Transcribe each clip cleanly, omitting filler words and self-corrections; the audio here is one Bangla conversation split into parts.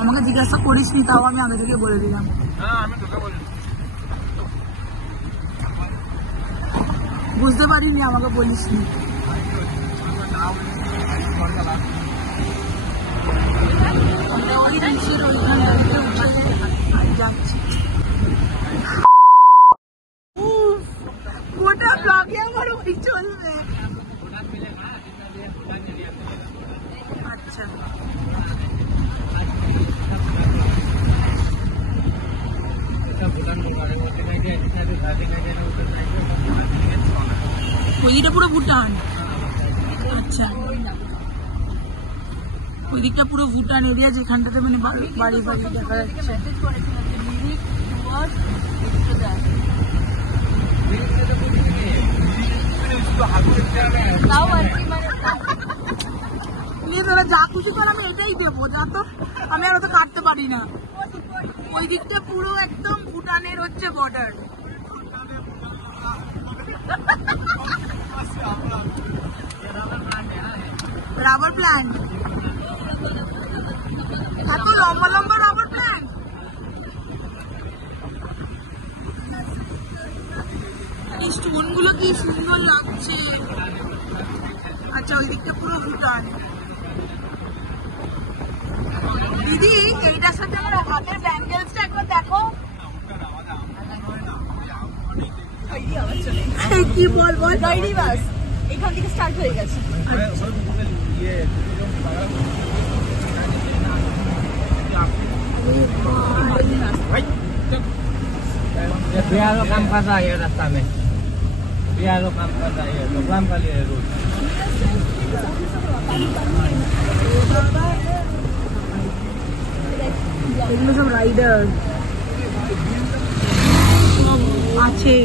আমাকে জিজ্ঞাসা করিসনি, তাও আমি আগে থেকে বলে দিলাম। বুঝতে পারিনি, আমাকে বলিসনি। যাচ্ছি গোটা ব্লগে আমার ওই চলবে। আচ্ছা ওইদিকটা পুরো ভুটান। আচ্ছা ওইদিকটা পুরো ভুটান এরিয়া, যেখানটাতে মানে বাড়ি বাড়ি দেখা যাচ্ছে। তোরা যা খুশি কর, আমি এটাই দেবো, যা তো আমি আর অত কাটতে পারি না। ওই দিকটা পুরো একদম ভুটানের হচ্ছে বর্ডার। রাবার প্ল্যান্ট, এত লম্বা লম্বা রাবার প্ল্যান্ট। স্টোন গুলো কি সুন্দর লাগছে। আচ্ছা ওই দিকটা পুরো ভুটান। দিদি এইটার সাথে আমার হাতের ব্যাঙ্গেলসটা একবার দেখো। কি বল বল। গাইডি বাস এখান থেকে স্টার্ট হয়ে গেছে। बिहार लोग काम करता है रास्ता में, बिहार लोग काम करता है तो काम कर लिए रोड। এগুলো সব রাইডার আছে।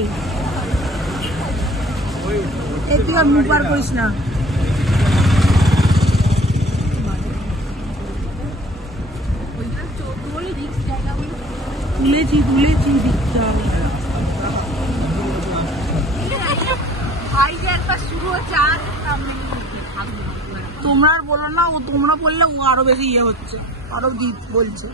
তুই আর মুখ বার করিস না। তুলেছি তুলেছি দিকটা। তোমরা আর বলো না, ও তোমরা বললে ও আরো বেশি ইয়ে হচ্ছে, আরো গীত বলছে।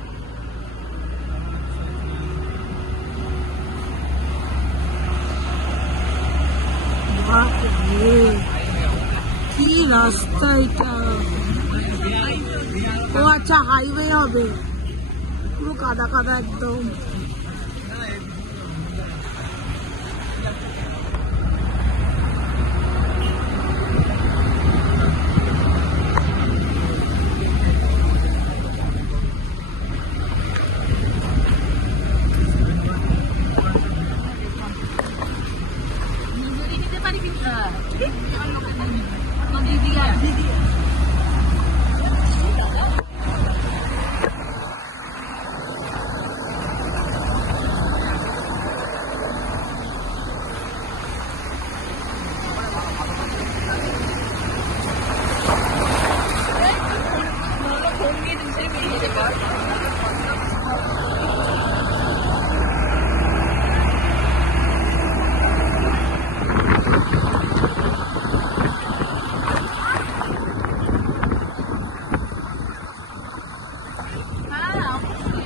কি রাস্তা এটা? ও আচ্ছা হাইওয়ে হবে, পুরো কাদা কাদা একদম।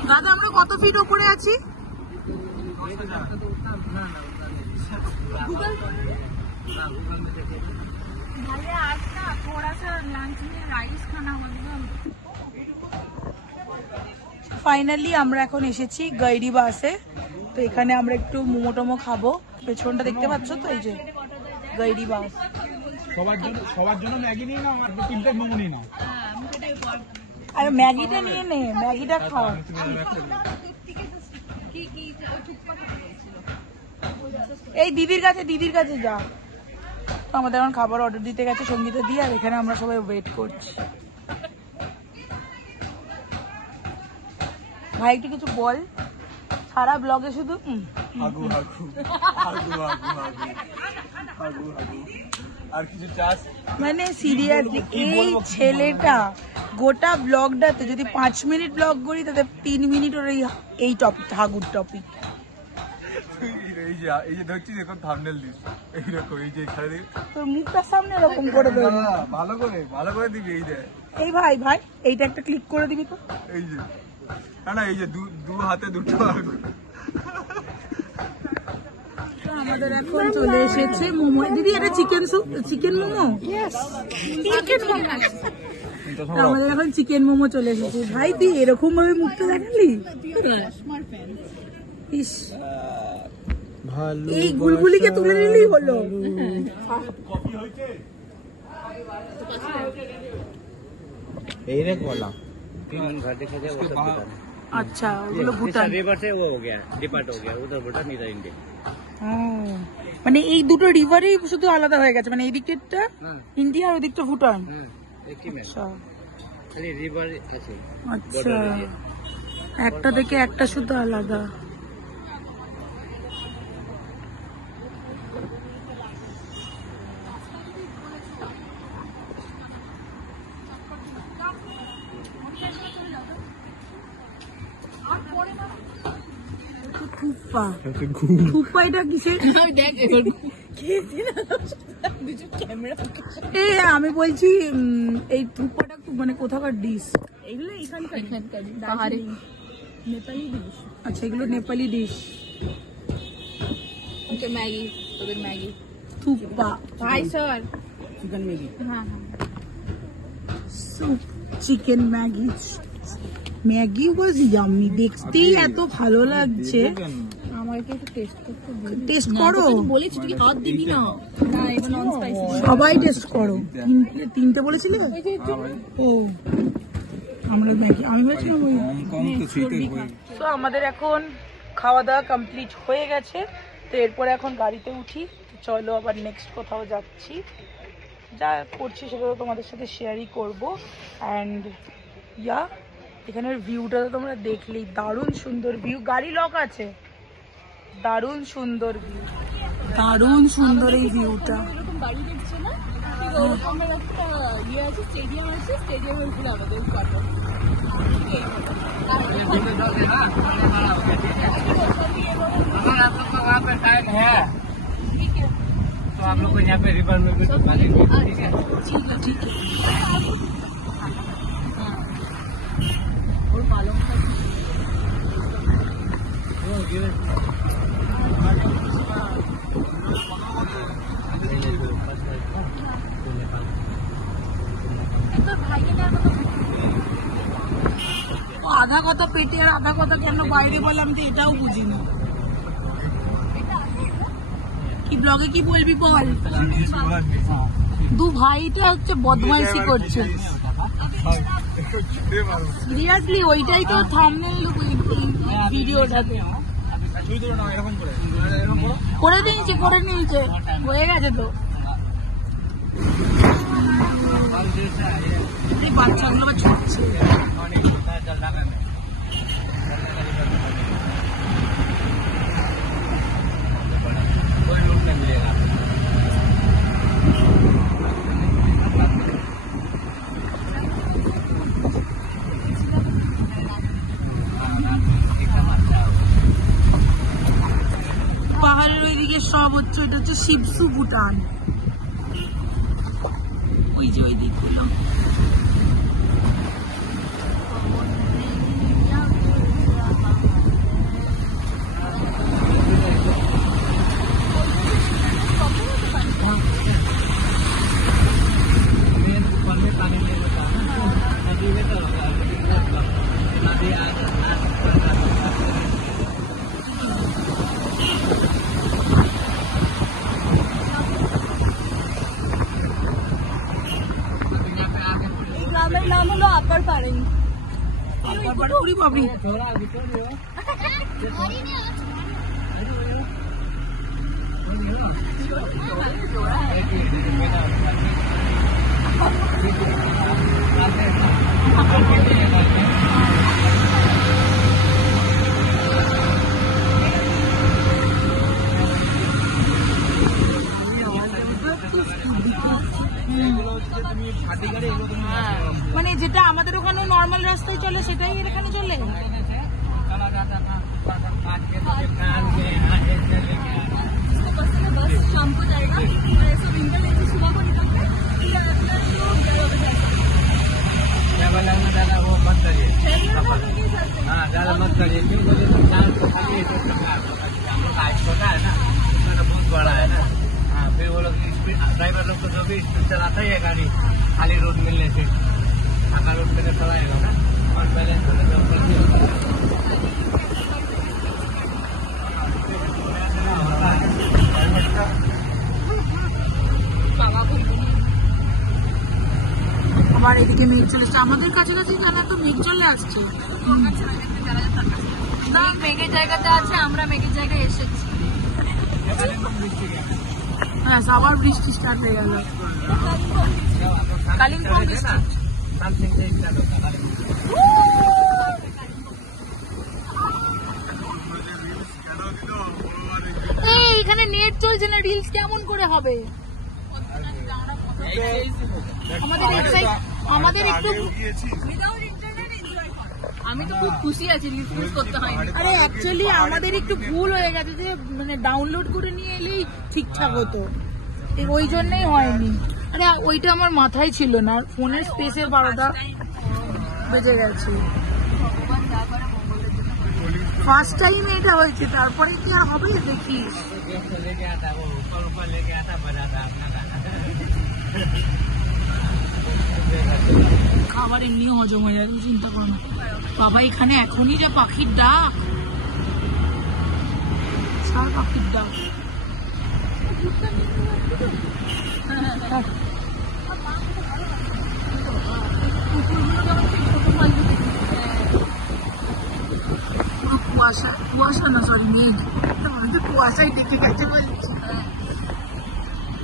দাদা আমরা কত ফিট উপরে আছি? ফাইনালি আমরা এখন এসেছি গাইডি বাসে। তো এখানে আমরা একটু মোমো টোমো খাবো। পেছনটা দেখতে পাচ্ছ তো, এই যে গাইডি বাস। সবার জন্য ম্যাগি নিয়ে নাও আর 2 প্লেট মোমো নিয়ে নাও। আরে ম্যাগিটা নিয়ে নে, ম্যাগিটা খাও। এই দিদির কাছে যা। তো আমাদের এখন খাবার অর্ডার দিতে গেছে সঙ্গীতা দিয়ে, আর এখানে আমরা সবাই ওয়েট করছি। ভাই একটু কিছু বল, সারা ব্লগে শুধু মানে সিরিয়াসলি এই ছেলেটা গোটা ব্লগটাতে যদি 5 মিনিট ব্লগ করি তাতে 3 মিনিট ওর এই টপিক, হাগুর টপিক। এই যে দেখছিস এখন থাম্বনেল দিস এইরকম এই যে এখানে দিস তোর মুখটার সামনে এরকম করে দেবো। ভালো করে দিবি এই যে এই ভাই এইটা একটা ক্লিক করে দিবি তো। এই যে না এই যে দু হাতে দুটো আঙুল। তো আমাদের এখন চলে এসেছে মোমো। দিদি এটা চিকেন স্যুপ, চিকেন মোমো। আমাদের এখন চিকেন মোমো চলে এসেছে। ভাই তুই এরকম ভাবে মুখটা দেখালি? ইস, এই গুলগুলিকে তুলে নিলেই হলো। यही रे बोला 3 घर देखा जाए वो सब भूटान है। আচ্ছা, ওগুলো ভুটান। रिवर से वो हो गया डिपार्ट हो गया उधर भूटान इधर इंडिया। মানে এই দুটো রিভারই শুধু আলাদা হয়ে গেছে, মানে এই দিকটা हाँ ইন্ডিয়া আর ওই দিকটা ভুটান। एक ही में আচ্ছা अरे रिवर ऐसे আচ্ছা, একটা থেকে একটা শুধু আলাদা। ফুপ্পা এটা কিসের? আমি বলছি এই থুপ্পাটা মানে কোথাকার ডিশ? এগুলো এখানকার পাহাড়ি নেপালি ডিশ। আচ্ছা, এগুলো নেপালি ডিশ। ম্যাগি, তোদের ম্যাগি থুপ্পা ভাই স্যার चिकन मैगी। হ্যাঁ স্যুপ, চিকেন ম্যাগি। ম্যাগি ওয়াজ ইয়ামি, দেখতেই এত ভালো লাগছে। আমাকে একটু টেস্ট করতে দিন। টেস্ট করো, বলেছি তুই হাত দিবি না। না, এটা নন স্পাইসি। সবাই টেস্ট করো। তিনটে বলেছিলে? ও আমরা ম্যাগি, আমি বলছিলাম ওই। তো আমাদের এখন খাওয়া দাওয়া কমপ্লিট হয়ে গেছে। তো এরপরে এখন গাড়িতে উঠি। চলো আবার নেক্সট কোথাও যাচ্ছি, যা করছি সেগুলো তোমাদের সাথে শেয়ারই করবো। অ্যান্ড ইয়া, এখানের ভিউটা তো তোমরা দেখলেই, দারুণ সুন্দর ভিউ। গাড়ি লক আছে, দারুণ সুন্দর ভিউ, দারুণ সুন্দর এই ভিউটা। এরকম বাড়ি দেখছো না? ঠিক ওরকমের একটা ইয়ে আছে, স্টেডিয়াম আছে, স্টেডিয়ামের উপরে আমাদের কোয়ার্টার। अगर आप लोग का वहाँ पे टाइम है तो आप लोग को यहाँ पे रिवर में भी घुमा देंगे, ठीक है? ठीक है। और पालक का আধা কথা পেটে আর আধা কথা কেন বাইরে বলে, আমি তো এটাও বুঝি না। কি ব্লগে কি বলবি বল? দু ভাইটা হচ্ছে বদমাইশি করছে সিরিয়াসলি। ওইটাই তো থাম্বনেল ভিডিওটাতে করে নিয়েছে হয়ে গেছে তো। এই বাচ্চাগুলো আবার ছুটছে। कोई लुक नहीं मिलेगा। পাহাড়ের ওইদিকে সব হচ্ছে, এটা হচ্ছে শিবসু ভুটান। ওই যে ওই দিকগুলো पानी नहीं होता नदी में तो नदी গ্রামের নাম হলো আপার পাড়াই। বাবরি थोड़ा भितर মানে যেটা আমাদের ওখানে নর্মাল রাস্তায় চলে সেটাই এখানে চলে। चला जाता था शाम को जाएगा और ऐसा विंटर लेके सुबह को निकलते हैं क्या बोला दादा वो मत करिए हाँ ज्यादा मत करिए क्यों बोले तो चार तो खाली हम लोग आज छोटा है ना तो बहुत बड़ा है ना हाँ फिर वो लोग स्पीड ड्राइवर लोग तो जो भी स्पीड चलाता ही है गाड़ी खाली रोड मिलने से फाका रोड पे चलाएगा ना और बैलेंस होने में ऊपर नहीं होता আবার এদিকে মেঘ চলে আসছে আমাদের কাছাকাছি কেন এত মেঘ চলে আসছে মেঘের জায়গাতে আছে আমরা মেঘের জায়গায় এসেছি হ্যাঁ আবার বৃষ্টি স্টার্ট হয়ে গেল কালিম্পং এখানে নেট চলছে না রিলস কেমন করে হবে আমাদের একটু আমি তো খুব খুশি আছি রিলস করতে হয়নি আরে অ্যাকচুয়ালি আমাদের একটু ভুল হয়ে গেছে যে মানে ডাউনলোড করে নিয়ে এলেই ঠিকঠাক হতো ওই জন্যই হয়নি আরে ওইটা আমার মাথায় ছিল না ফোনের স্পেসের 12টা বেজে গেছে ফার্স্ট টাইম এটা হয়েছে তারপরে কি আর হবে দেখিস খাবার এমনিও হজম হয়ে যাবে চিন্তা করো না বাবা এখানে এখনই যে পাখির ডাক সার পাখির ডাক কুয়াশা কুয়াশা না সরি মেঘ কুয়াশাই দেখে গেছে বলছি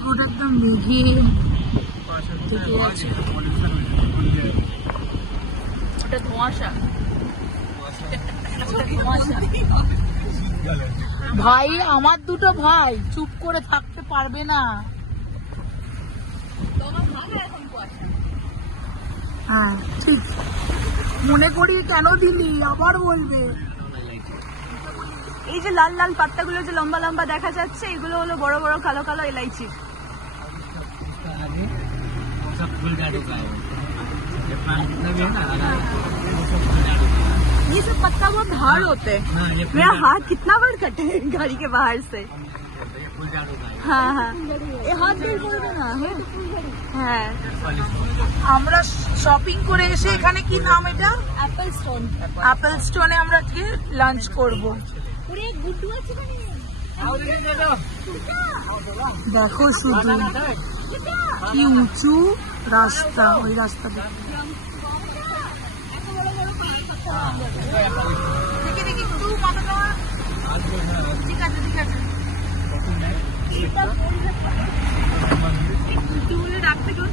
ওটা একদম মেঘে থেকে আছে ওটা ধোঁয়াশা ভাই আমার দুটো ভাই চুপ করে থাকতে পারবে না হ্যাঁ ঠিক মনে করি কেন দিলি আবার বলবে এই যে লাল লাল পাত্তাগুলো যে লম্বা লম্বা দেখা যাচ্ছে এগুলো হলো বড় বড় কালো কালো এলাইচি ये सब पत्ता बहुत हार्ड होते हैं मेरा हाथ कितना बार कटे गाड़ी के बाहर से हाँ हाँ ये हाथ बेर बोलবে না হ্যাঁ আমরা শপিং করে এসে এখানে কি নাম এটা অ্যাপল স্টোন অ্যাপল স্টোনে আমরা আজকে লাঞ্চ করব পুরো গুড্ডু আছে দেখো শুধু কি উঁচু রাস্তা ওই রাস্তাটা দেখি দেখি একটু মাথাটা ঠিক আছে ঠিক আছে একটু বলে রাখতে কেউ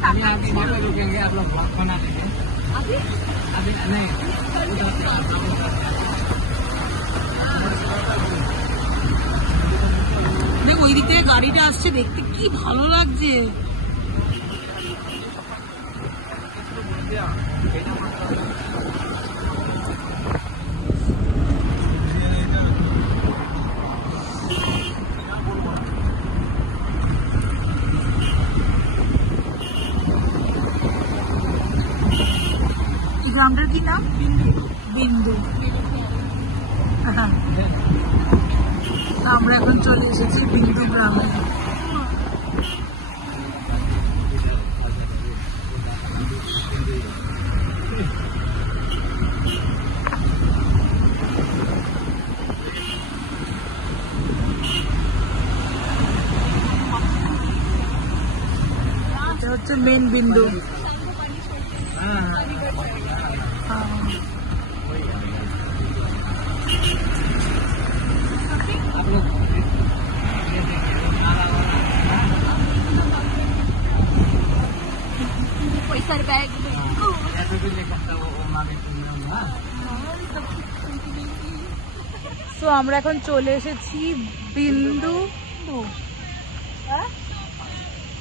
रुकेंगे आप लोग ब्लॉग बना देंगे अभी नहीं দেখ ওই দিক থেকে গাড়িটা আসছে দেখতে কি ভালো লাগছে গ্রামটার কি নাম বিন্দু আমরা এখন চলে এসেছি বিন্দু গ্রামে এটা হচ্ছে মেন বিন্দু पैसा बैग তো আমরা এখন চলে এসেছি বিন্দু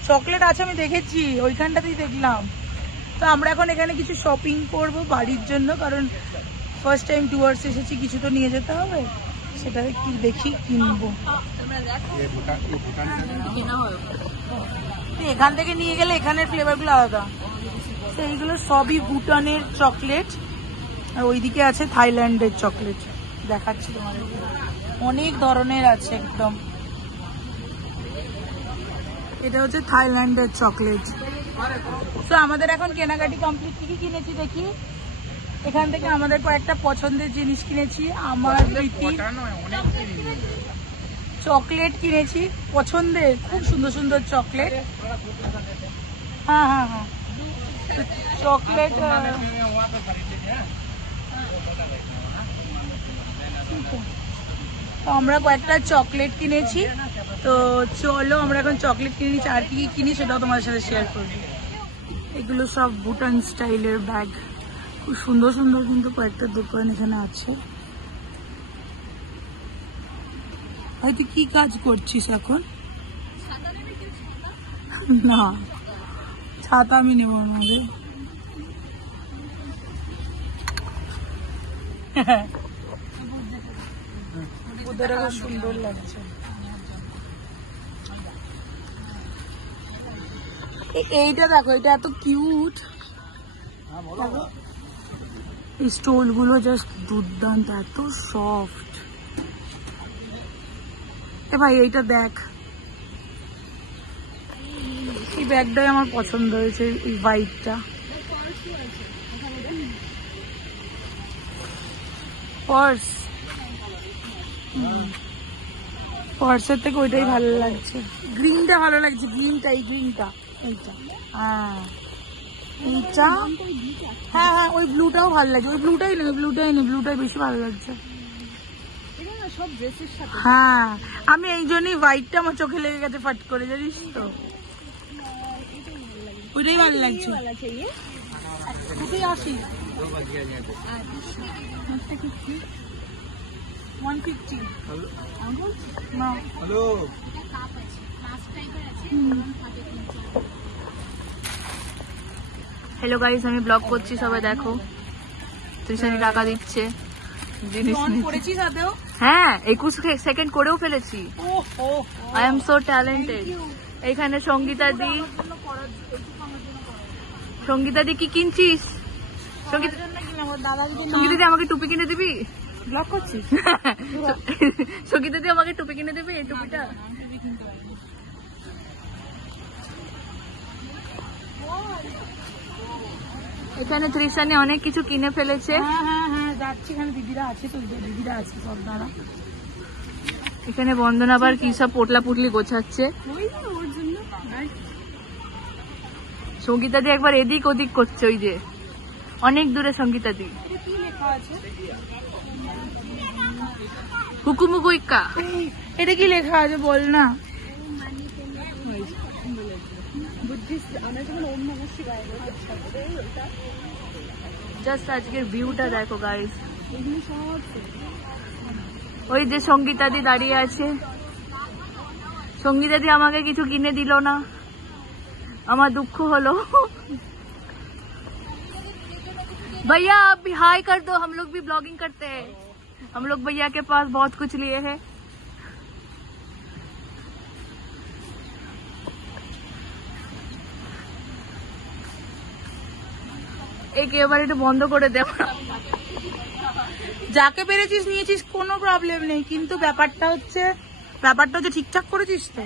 চকলেট আছে আমি দেখেছি ওইখানটাতেই দেখলাম তো আমরা এখন এখানে কিছু শপিং করব বাড়ির জন্য কারণ ফার্স্ট টাইম টুয়ার্স এসেছি কিছু তো নিয়ে যেতে হবে সেটা একটু দেখি কিনবো। এখান থেকে নিয়ে গেলে এখানের ফ্লেভারগুলো আলাদা। এইগুলো সবই ভুটানের চকলেট, আর ওইদিকে আছে থাইল্যান্ডের চকলেট। দেখাচ্ছি তোমাদের, অনেক ধরনের আছে একদম। এটা হচ্ছে থাইল্যান্ডের চকলেট। তো আমাদের এখন কেনাকাটি কমপ্লিট। কি কি কিনেছি দেখি। এখান থেকে আমাদের কয়েকটা পছন্দের জিনিস কিনেছি। আমার চকলেট কিনেছি পছন্দের, খুব সুন্দর সুন্দর চকলেট। হ্যাঁ হ্যাঁ হ্যাঁ, চকলেট তো আমরা কয়েকটা চকলেট কিনেছি। তো চলো আমরা এখন চকলেট কিনে নিচ্ছি, আর কি কি কিনি সেটাও তোমাদের সাথে শেয়ার করবো। এগুলো সব ভুটান স্টাইলের ব্যাগ, খুব সুন্দর সুন্দর কিন্তু কয়েকটা দোকান এখানে আছে। ভাই তুই কি কাজ করছিস এখন? না, ছাতা আমি নেব আমাদের। ওদের খুব সুন্দর লাগছে। এইটা দেখো, এটা এত কিউট। এই স্টোল গুলো জাস্ট দুর্দান্ত, এত সফট। এ ভাই এইটা দেখ, এই ব্যাগটাই আমার পছন্দ হয়েছে, এই হোয়াইটটা। পার্স, পার্সের থেকে ওইটাই ভালো লাগছে। গ্রিনটা ভালো লাগছে, গ্রিনটা, এই গ্রিনটা, এইটা। হ্যাঁ এইটা, হ্যাঁ হ্যাঁ ওই ব্লুটাও ভালো লাগছে। ওই ব্লুটাই নেই, ব্লুটাই নেই, ব্লুটাই বেশি ভালো লাগছে। হ্যাঁ আমি এই জন্যই হোয়াইটটা আমার চোখে লেগে গেছে ফাট করে, জানিস তো। ওইটাই ভালো লাগছে। কোথায় আসি? 150। হ্যালো, হ্যালো গাইস, আমি ব্লগ করছি, সবাই দেখো। তৃষানি টাকা দিচ্ছে জিনিস। হ্যাঁ 21 সেকেন্ড করেও ফেলেছি। I am so talented. এখানে সঙ্গীতা দি, সঙ্গীতা দি কি কিনছিস? সঙ্গীতা দি আমাকে টুপি কিনে দিবি? ব্লগ করছিস? সঙ্গীতা দি আমাকে টুপি কিনে দিবি, এই টুপিটা। এখানে তৃষানি অনেক কিছু কিনে ফেলেছে। হ্যাঁ হ্যাঁ যাচ্ছি, এখানে দিদিরা আছে, তো দিদিরা আছে সব। দাঁড়া, এখানে বন্দনা আবার কি সব পোটলা পুটলি গোছাচ্ছে। সঙ্গীতা দি একবার এদিক ওদিক করছে, ওই যে অনেক দূরে সঙ্গীতা দি। হুকুমুকু ইক্কা, এটা কি লেখা আছে বল না। জাস্ট আজকের ভিউটা দেখো গাইস। ওই যে সঙ্গীতা দি দাঁড়িয়ে আছে। সঙ্গীতা দি আমাকে কিছু কিনে দিল না, আমার দুঃখ হলো। भैया आप भी हाई कर दो, हम लोग भी ब्लॉगिंग करते हैं। हम लोग भैया के पास बहुत कुछ लिए हैं। একেবারে একটু বন্ধ করে দেব। যাকে পেরেছিস নিয়েছিস, কোনো প্রবলেম নেই, কিন্তু ব্যাপারটা হচ্ছে ঠিকঠাক করেছিস তো।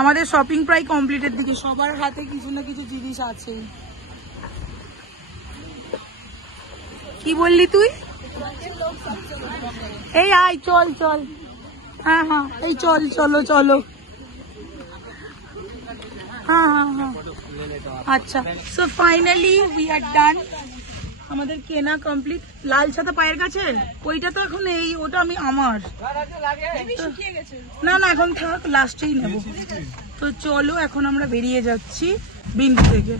আমাদের শপিং প্রায় কমপ্লিটের দিকে, সবার হাতে কিছু না কিছু জিনিস আছে। কি বললি তুই? এই আয়, চল চল। হ্যাঁ হ্যাঁ এই চল, চলো চলো। হ্যাঁ হ্যাঁ হ্যাঁ আচ্ছা, সো ফাইনালি উই আর ডান। আমাদের কেনা কমপ্লিট। লাল ছাতা পায়ের কাছে, ওইটা তো এখন এই, ওটা আমি আমার না না এখন থাক, লাস্টেই নেব। তো চলো এখন আমরা বেরিয়ে যাচ্ছি বিন্দু থেকে।